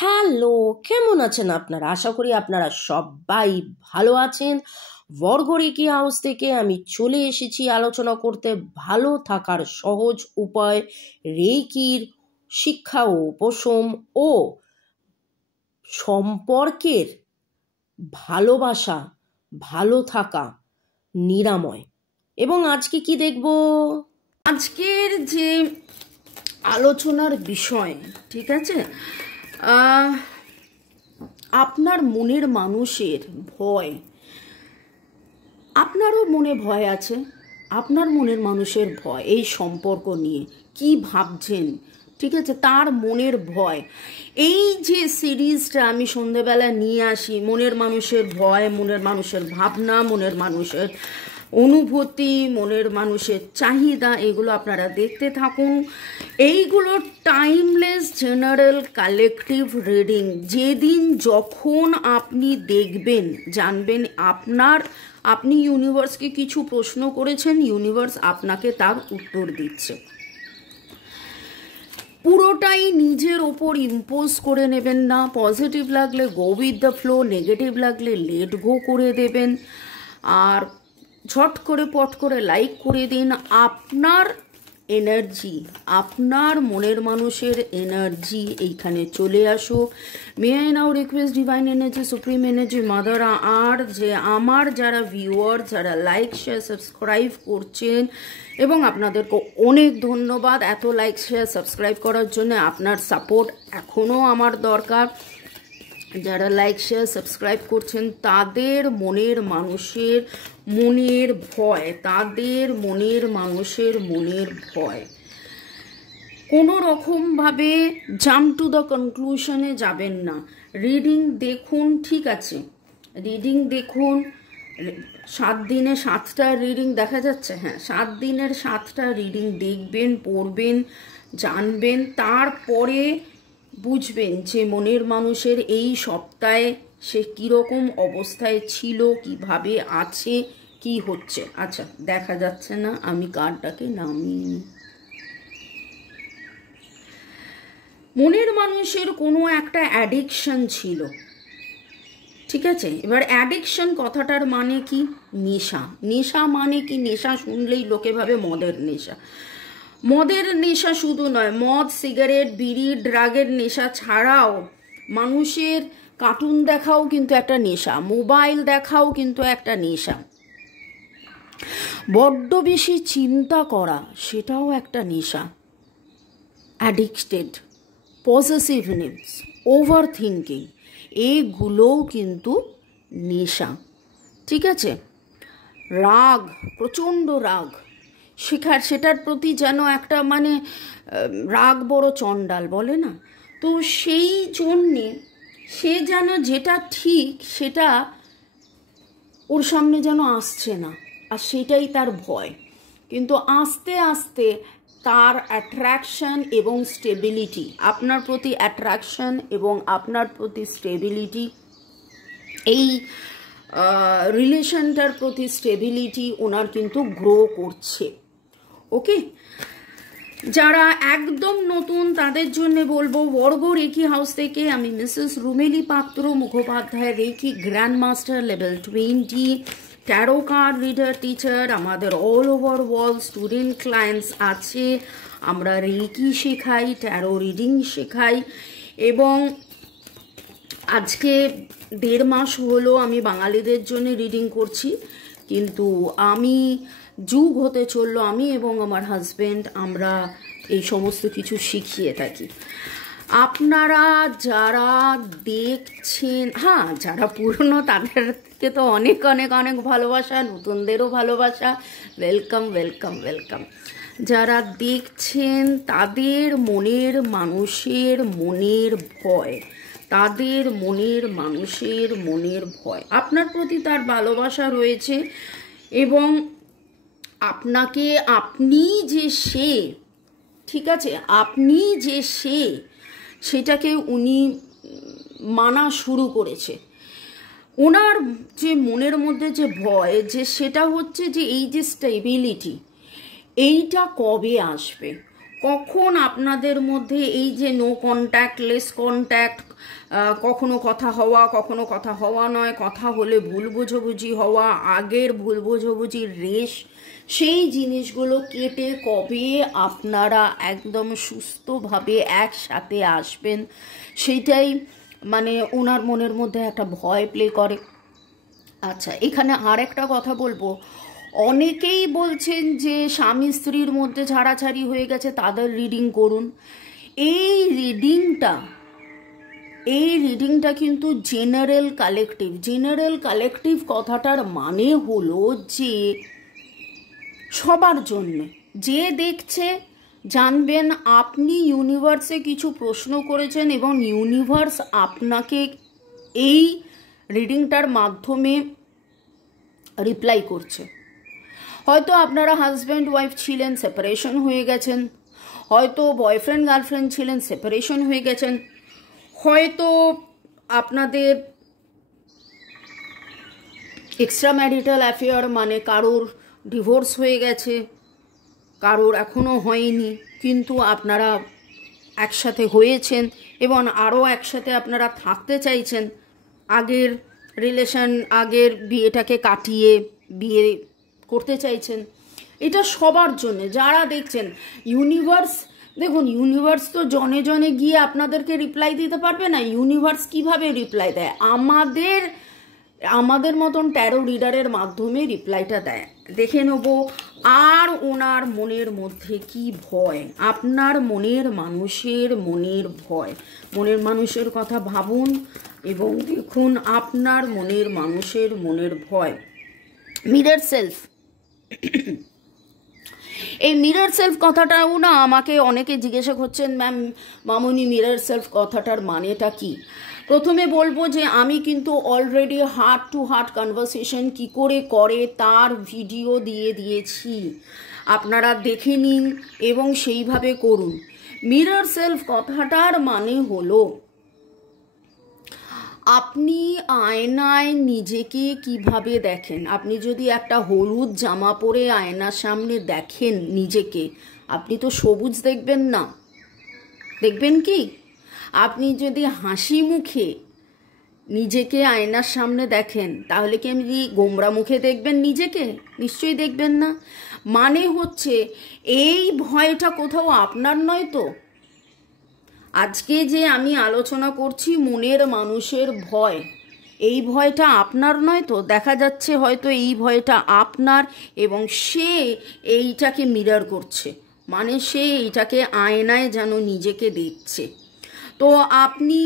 Hello, কেমন আছেন আপনারা? আশা করি আপনারা সবাই ভালো আছেন। বর্গরেকি হাউস থেকে আমি চলে এসেছি আলোচনা করতে ভালো থাকার সহজ উপায়, রেকির শিক্ষা ও উপশম ও সম্পর্কের ভালোবাসা, ভালো থাকা, নিরাময়। এবং আজকে কি দেখব? আজকের যে আলোচনার বিষয়, ঠিক আছে, আপনার মনের মানুষের ভয়। আপনারও মনে ভয় আছে, আপনার মনের মানুষের ভয় এই সম্পর্ক নিয়ে কি ভাবছেন, ঠিক আছে, তার মনের ভয়। এই যে সিরিজটা আমি সন্ধেবেলা নিয়ে আসি, মনের মানুষের ভয়, মনের মানুষের ভাবনা, মনের মানুষের অনুভূতি, মনের মানুষের চাহিদা, এগুলো আপনারা দেখতে থাকুন। এইগুলো টাইমলেস জেনারেল কালেকটিভ রিডিং। যেদিন যখন আপনি দেখবেন, জানবেন আপনি ইউনিভার্সকে কিছু প্রশ্ন করেছেন, ইউনিভার্স আপনাকে তার উত্তর দিচ্ছে। পুরোটাই নিজের ওপর ইম্পোজ করে নেবেন না। পজিটিভ লাগলে go with the flow, negative লাগলে লেট গো করে দেবেন। আর ঝট করে পট করে লাইক করে দিন। আপনার এনার্জি, আপনার মনের মানুষের এনার্জি এইখানে চলে আসুক। May I now request divine energy, supreme energy, mother, আর যে আমার যারা ভিউয়ার, যারা লাইক শেয়ার সাবস্ক্রাইব করছেন, এবং আপনাদেরকে অনেক ধন্যবাদ এত লাইক শেয়ার সাবস্ক্রাইব করার জন্য। আপনার সাপোর্ট এখনও আমার দরকার। যারা লাইক শেয়ার সাবস্ক্রাইব করছেন তাদের মনের মানুষের মনের ভয়, তাদের মনের মানুষের মনের ভয়। কোনো রকমভাবে জাম্প টু দ্য কনক্লুশনে যাবেন না। রিডিং দেখুন, ঠিক আছে, রিডিং দেখুন। 7 দিনে 7টা রিডিং দেখা যাচ্ছে, হ্যাঁ, 7 দিনের 7টা রিডিং দেখবেন, পড়বেন, জানবেন, তারপরে বুঝবেন যে মনের মানুষের এই সপ্তাহে সে কীরকম অবস্থায় ছিল, কিভাবে আছে, কি হচ্ছে। আচ্ছা, দেখা যাচ্ছে না, আমি কার্ডটাকে নামিয়ে নিই। মনের মানুষের কোনো একটা অ্যাডিকশন ছিল, ঠিক আছে। এবার অ্যাডিকশন কথাটার মানে কি? নেশা। নেশা মানে কি? নেশা শুনলেই লোকে ভাবে মদের নেশা। মদের নেশা শুধু নয়, মদ, সিগারেট, বিড়ি, ড্রাগের নেশা ছাড়াও মানুষের কার্টুন দেখাও কিন্তু একটা নেশা, মোবাইল দেখাও কিন্তু একটা নেশা, বড্ড বেশি চিন্তা করা সেটাও একটা নেশা, অ্যাডিক্টেড, পসেসিভনেস, ওভার থিঙ্কিং, এগুলোও কিন্তু নেশা, ঠিক আছে। রাগ, প্রচণ্ড রাগ, সেটার প্রতি যেন একটা মানে রাগ বড় চণ্ডাল বলে না, তো সেই জন্যে সে যেন যেটা ঠিক সেটা ওর সামনে যেন আসছে না, আর সেটাই তার ভয়। কিন্তু আস্তে আস্তে তার অ্যাট্রাকশন এবং স্টেবিলিটি, আপনার প্রতি অ্যাট্রাকশন এবং আপনার প্রতি স্টেবিলিটি, এই রিলেশনটার প্রতি স্টেবিলিটি ওনার কিন্তু গ্রো করছে। ওকে, যারা একদম নতুন তাদের জন্য বলবো, বর্গ রেকি হাউস থেকে আমি Mrs Rumeli Patra Mukhopadhyay, reiki grand master level 20, tarot card reader teacher. আমাদের all over world student clients আছে। আমরা রেকি শেখাই, ট্যারো রিডিং শেখাই, এবং আজকে 1.5 মাস হলো আমি বাঙালিদের জন্য রিডিং করছি। কিন্তু আমি যুগ হতে চললো, আমি এবং আমার হাজব্যান্ড আমরা এই সমস্ত কিছু শিখিয়ে থাকি। আপনারা যারা দেখছেন, হ্যাঁ, যারা পুরনো তাদেরকে তো অনেক অনেক অনেক ভালোবাসা, নতুনদেরও ভালোবাসা, ওয়েলকাম ওয়েলকাম ওয়েলকাম। যারা দেখছেন তাদের মনের মানুষের মনের ভয়, তাদের মনের মানুষের মনের ভয়, আপনার প্রতি তার ভালোবাসা রয়েছে, এবং আপনাকে, আপনি যে সে, ঠিক আছে, আপনি যে সে, সেটাকে উনি মানা শুরু করেছে। ওনার যে মনের মধ্যে যে ভয়, যে সেটা হচ্ছে যে এই যে স্টেবিলিটি, এইটা কবে আসবে। কখন আপনাদের মধ্যে এই যে নো কন্ট্যাক্ট, লেস কন্ট্যাক্ট, কখনো কথা হওয়া কখনো কথা হওয়া নয়, কথা হলে ভুল বোঝাবুঝি হওয়া, আগের ভুল বোঝাবুঝির রেশ, সেই জিনিসগুলো কেটে কবে আপনারা একদম সুস্থভাবে একসাথে আসবেন, সেইটাই মানে ওনার মনের মধ্যে একটা ভয় প্লে করে। আচ্ছা, এখানে আর একটা কথা বলবো, অনেকেই বলছেন যে স্বামী স্ত্রীর মধ্যে ছাড়াছাড়ি হয়ে গেছে, তাদের রিডিং করুন। এই রিডিংটা কিন্তু জেনারেল কালেকটিভ কথাটার মানে হলো যে সবার জন্য, যে দেখছে জানবেন আপনি ইউনিভার্সে কিছু প্রশ্ন করেছেন এবং ইউনিভার্স আপনাকে এই রিডিংটার মাধ্যমে রিপ্লাই করছে। হয়তো আপনারা হাজব্যান্ড ওয়াইফ ছিলেন, সেপারেশন হয়ে গেছেন, হয়তো বয়ফ্রেন্ড গার্লফ্রেন্ড ছিলেন, সেপারেশন হয়ে গেছেন, হয়তো আপনাদের এক্সট্রা ম্যারিটাল অ্যাফেয়ার মানে কারোর ডিভোর্স হয়ে গেছে, কারোর এখনও হয়নি, কিন্তু আপনারা একসাথে হয়েছেন এবং আরও একসাথে আপনারা থাকতে চাইছেন, আগের রিলেশন, আগের বিয়েটাকে কাটিয়ে বিয়ে করতে চাইছেন। এটা সবার জন্য যারা দেখছেন। ইউনিভার্স, দেখুন ইউনিভার্স তো জনে জনে গিয়ে আপনাদেরকে রিপ্লাই দিতে পারবে না। ইউনিভার্স কিভাবে রিপ্লাই দেয়? আমাদের মতন ট্যারো রিডারের মাধ্যমে রিপ্লাইটা দেয়। দেখে নেব আর ওনার মনের মধ্যে কি ভয়, আপনার মনের মানুষের কথা ভাবুন এবং দেখুন আপনার মনের ভয়। মিরর সেলফ, এই মিরর সেলফ কথাটাও না আমাকে অনেকে জিজ্ঞাসা করছেন, ম্যাম মামনি মিরর সেলফ কথাটার মানেটা কি? প্রথমে বলবো যে আমি কিন্তু already heart to heart conversation কি করে তার ভিডিও দিয়ে দিয়েছি, আপনারা দেখে নিন এবং সেইভাবে করুন। মিরর সেলফ কথাটার মানে হলো আপনি আয়নায় নিজেকে কিভাবে দেখেন। আপনি যদি একটা হলুদ জামা পরে আয়নার সামনে দেখেন নিজেকে, আপনি তো সবুজ দেখবেন না, দেখবেন কি? আপনি যদি হাসি মুখে নিজেকে আয়নার সামনে দেখেন, তাহলে কি আপনি গোমরা মুখে দেখবেন নিজেকে? নিশ্চয়ই দেখবেন না। মানে হচ্ছে এই ভয়টা কোথাও আপনার নয় তো। আজকে যে আমি আলোচনা করছি মনের মানুষের ভয়, এই ভয়টা আপনার নয় তো। দেখা যাচ্ছে হয়তো এই ভয়টা আপনার এবং সে এইটাকে মিরর করছে, মানে সে এইটাকে আয়নায় যেন নিজেকে দেখছে। তো আপনি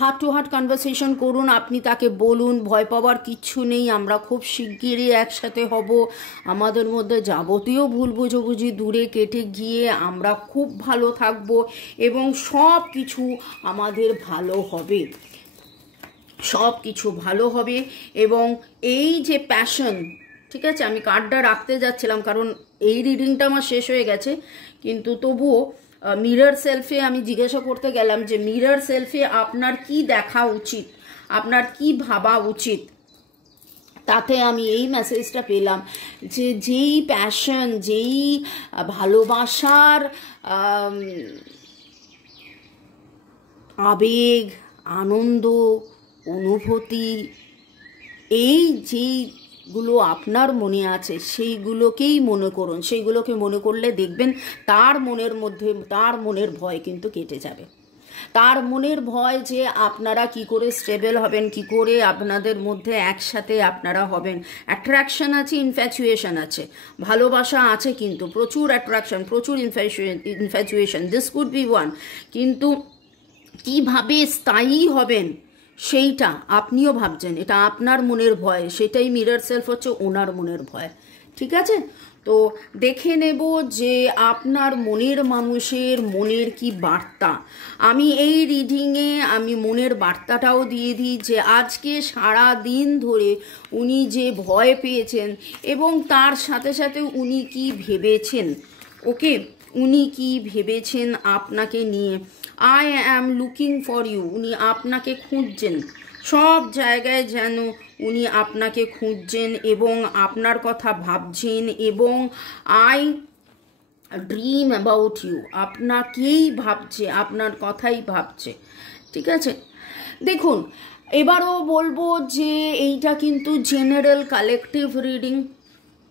হার্ট টু হার্ট কনভারসেশন করুন, আপনি তাকে বলুন ভয় পাওয়ার কিচ্ছু নেই, আমরা খুব শিগগিরই একসাথে হব, আমাদের মধ্যে যাবতীয় ভুল বোঝাবুঝি দূরে কেটে গিয়ে আমরা খুব ভালো থাকব এবং সব কিছু আমাদের ভালো হবে, সব কিছু ভালো হবে। এবং এই যে প্যাশন, ঠিক আছে, আমি কার্ডটা রাখতে যাচ্ছিলাম কারণ এই রিডিংটা আমার শেষ হয়ে গেছে, কিন্তু তবুও মিরর সেলফে আমি জিজ্ঞাসা করতে গেলাম যে মিরর সেলফে আপনার কি দেখা উচিত, আপনার কি ভাবা উচিত। তাতে আমি এই মেসেজটা পেলাম যে যেই প্যাশন, যেই ভালোবাসার আবেগ, আনন্দ, অনুভূতি, এই যেইগুলো আপনার মনে আছে সেইগুলোকেই মনে করুন। সেইগুলোকে মনে করলে দেখবেন তার মনের ভয় কিন্তু কেটে যাবে। তার মনের ভয় যে আপনারা কি করে স্টেবল হবেন, কি করে আপনাদের মধ্যে একসাথে আপনারা হবেন। অ্যাট্রাকশন আছে, ইনফ্যাচুয়েশন আছে, ভালোবাসা আছে, কিন্তু প্রচুর অ্যাট্রাকশন, প্রচুর infatuation, this could be one. কিন্তু কিভাবে স্থায়ী হবেন সেইটা আপনিও ভাবছেন, এটা আপনার মনের ভয়, সেটাই মিরর সেলফ হচ্ছে ওনার মনের ভয়। ঠিক আছে, তো দেখে নেব যে আপনার মনের মানুষের মনের কি বার্তা। আমি এই রিডিংয়ে আমি মনের বার্তাটাও দিয়ে দিই যে আজকে সারা দিন ধরে উনি যে ভয় পেয়েছেন এবং তার সাথে সাথে উনি কি ভেবেছেন, ওকে, উনি কি ভেবেছেন আপনাকে নিয়ে। I am looking for you, উনি আপনাকে খুঁজছেন, সব জায়গায় যেন উনি আপনাকে খুঁজছেন এবং আপনার কথা ভাবছেন। এবং আই ড্রিম অ্যাবাউট ইউ, আপনাকেই ভাবছে, আপনার কথাই ভাবছে, ঠিক আছে? দেখুন, এবারও বলবো যে এইটা কিন্তু জেনারেল কালেকটিভ রিডিং,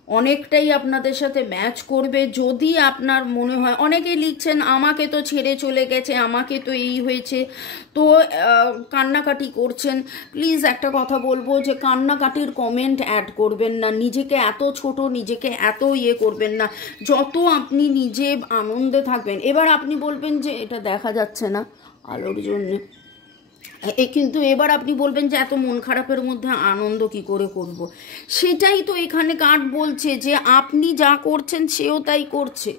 অনেকটাই আপনাদের সাথে ম্যাচ করবে। যদি আপনার মনে হয়, অনেকে লিখছেন আমাকে তো ছেড়ে চলে গেছে, আমাকে তো এই হয়েছে, তো কান্নাকাটি করছেন, প্লিজ একটা কথা বলবো যে কান্নাকাটির কমেন্ট অ্যাড করবেন না, নিজেকে এত ছোট, নিজেকে এত করবেন না। যত আপনি নিজে আনন্দে থাকবেন, এবার আপনি বলবেন যে এটা দেখা যাচ্ছে না আলোর জন্যে, কিন্তু এবার আপনি বলবেন যে এত মন খারাপের মধ্যে আনন্দ কি করে করব। সেটাই তো এখানে কার্ড বলছে যে আপনি যা করছেন সেও তাই করছে।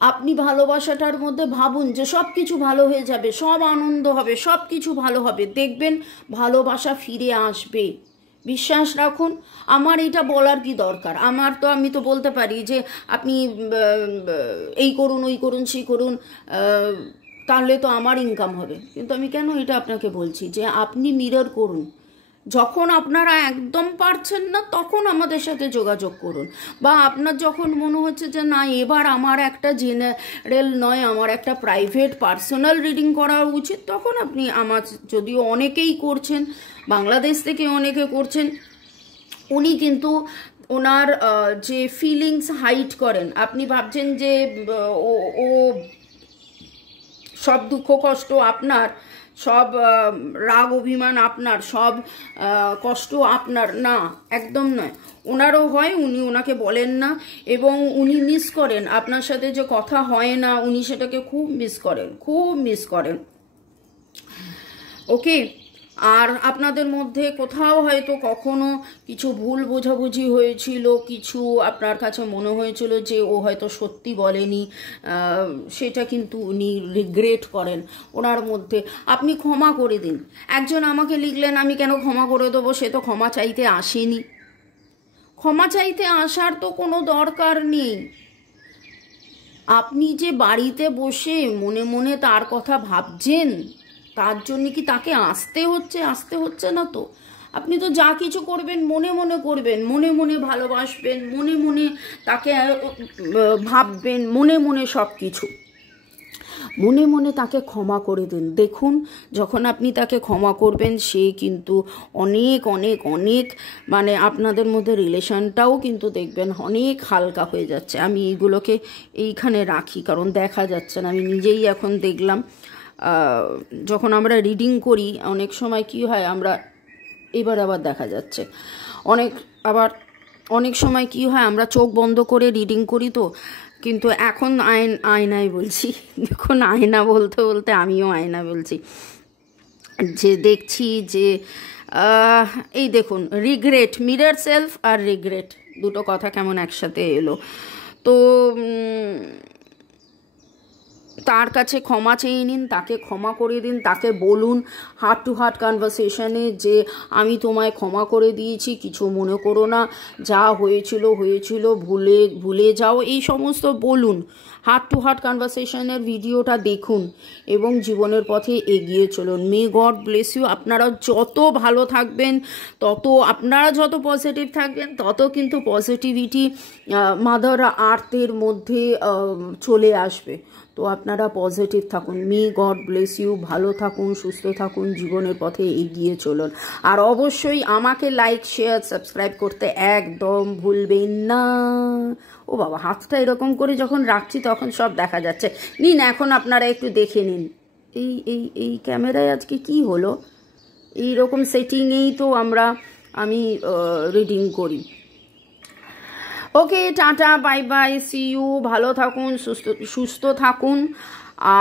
আপনি ভালোবাসাটার মধ্যে ভাবুন যে সব কিছু ভালো হয়ে যাবে, সব আনন্দ হবে, সব কিছু ভালো হবে, দেখবেন ভালোবাসা ফিরে আসবে, বিশ্বাস রাখুন। আমার এটা বলার কি দরকার, আমি তো বলতে পারি যে আপনি এই করুন, ওই করুন, সেই করুন, তাহলে তো আমার ইনকাম হবে, কিন্তু আমি কেন এটা আপনাকে বলছি যে আপনি মিরর করুন। যখন আপনারা একদম পারছেন না তখন আমাদের সাথে যোগাযোগ করুন, বা আপনার যখন মনে হচ্ছে যে না এবার আমার একটা জেনারেল নয়, আমার একটা প্রাইভেট পার্সোনাল রিডিং করা উচিত, তখন আপনি আমার, যদিও অনেকেই করছেন, বাংলাদেশ থেকে অনেকে করছেন, উনি কিন্তু ওনার যে ফিলিংস হাইড করেন, আপনি ভাবছেন যে ও সব দুঃখ কষ্ট আপনার, সব রাগ অভিমান আপনার, সব কষ্ট আপনার, না একদম নয়। ওনারও হয়, উনি ওনাকে বলেন না, এবং উনি মিস করেন, আপনার সাথে যে কথা হয় না উনি সেটাকে খুব মিস করেন, খুব মিস করেন। ওকে, আর আপনাদের মধ্যে কোথাও হয়তো কখনো কিছু ভুল বোঝাবুঝি হয়েছিল, কিছু আপনার কাছে মনে হয়েছিল যে ও হয়তো সত্যি বলেনি, সেটা কিন্তু উনি রিগ্রেট করেন ওনার মধ্যে। আপনি ক্ষমা করে দিন। একজন আমাকে লিখলেন আমি কেন ক্ষমা করে দেবো, সে তো ক্ষমা চাইতে আসেনি। ক্ষমা চাইতে আসার তো কোনো দরকার নেই। আপনি যে বাড়িতে বসে মনে মনে তার কথা ভাবছেন, তার জন্য কি তাকে আসতে হচ্ছে না তো? আপনি তো যা কিছু করবেন মনে মনে করবেন, মনে মনে ভালোবাসবেন, মনে মনে তাকে ভাববেন, মনে মনে সব কিছু, মনে মনে তাকে ক্ষমা করে দিন। দেখুন, যখন আপনি তাকে ক্ষমা করবেন সে কিন্তু অনেক অনেক অনেক, মানে আপনাদের মধ্যে রিলেশনটাও কিন্তু দেখবেন অনেক হালকা হয়ে যাচ্ছে। আমি এইগুলোকে এইখানে রাখি কারণ দেখা যাচ্ছে না, আমি নিজেই এখন দেখলাম। যখন আমরা রিডিং করি অনেক সময় কি হয়, আমরা এবার আবার দেখা যাচ্ছে অনেক সময় কি হয়, আমরা চোখ বন্ধ করে রিডিং করি, তো কিন্তু এখন আয়নায় বলছি, দেখুন আয়না বলতে বলতে আমিও আয়না বলছি, যে দেখছি যে এই দেখুন রিগ্রেট, মিরর সেলফ আর রিগ্রেট দুটো কথা কেমন একসাথে এলো। তো তার কাছে ক্ষমা চেয়ে নিন, তাকে ক্ষমা করে দিন, তাকে বলুন হার্ট টু হার্ট কনভারসেশনে যে আমি তোমায় ক্ষমা করে দিয়েছি, কিছু মনে করো না, যা হয়েছিল ভুলে যাও, এই সমস্ত বলুন। হার্ট টু হার্ট কনভারসেশনের ভিডিওটা দেখুন এবং জীবনের পথে এগিয়ে চলুন। May God bless you. আপনারা যত ভালো থাকবেন, আপনারা যত পজিটিভ থাকবেন, তত কিন্তু পজিটিভিটি মাদার আর্থের মধ্যে চলে আসবে। তো আপনারা পজিটিভ থাকুন। May God bless you. ভালো থাকুন, সুস্থ থাকুন, জীবনের পথে এগিয়ে চলুন। আর অবশ্যই আমাকে লাইক, শেয়ার, সাবস্ক্রাইব করতে একদম ভুলবেন না। ও বাবা, হাতটা এরকম করে যখন রাখছি তখন সব দেখা যাচ্ছে। নিন এখন আপনারা একটু দেখে নিন, এই ক্যামেরায় আজকে কি হলো, এইরকম সেটিংয়েই তো আমি রিডিং করি। Okay, tata, bye bye, see you. ভালো থাকুন, সুস্থ থাকুন,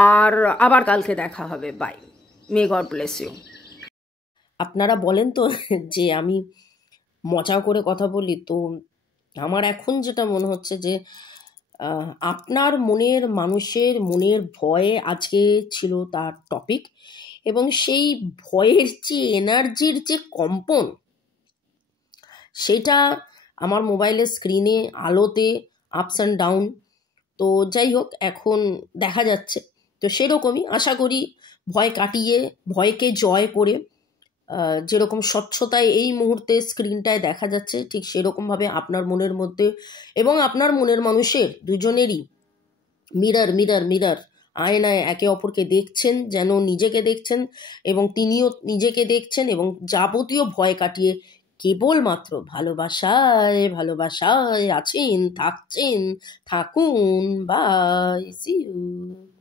আর আবার কালকে দেখা হবে। Bye, may God bless you. আপনারা বলেন তো যে আমি মজা করে কথা বলি, তো আমার এখন যেটা মনে হচ্ছে যে আপনার মনের মানুষের মনের ভয়ে আজকে ছিল তার টপিক, এবং সেই ভয়ের যে এনার্জির যে কম্পন, সেটা আমার মোবাইলের স্ক্রিনে আলোতে আপস অ্যান্ড ডাউন, তো যাই হোক এখন দেখা যাচ্ছে। তো সেরকমই আশা করি ভয় কাটিয়ে, ভয়কে জয় করে, যেরকম স্বচ্ছতায় এই মুহূর্তে স্ক্রিনটায় দেখা যাচ্ছে, ঠিক সেরকমভাবে আপনার মনের মধ্যে এবং আপনার মনের মানুষের দুজনেরই মিরর মিরর মিরর, আয়নায় একে অপরকে দেখছেন, যেন নিজেকে দেখছেন এবং তিনিও নিজেকে দেখছেন, এবং যাবতীয় ভয় কাটিয়ে কেবলমাত্র ভালোবাসায় ভালোবাসায় আছেন, থাকছেন, থাকুন। Bye, see you.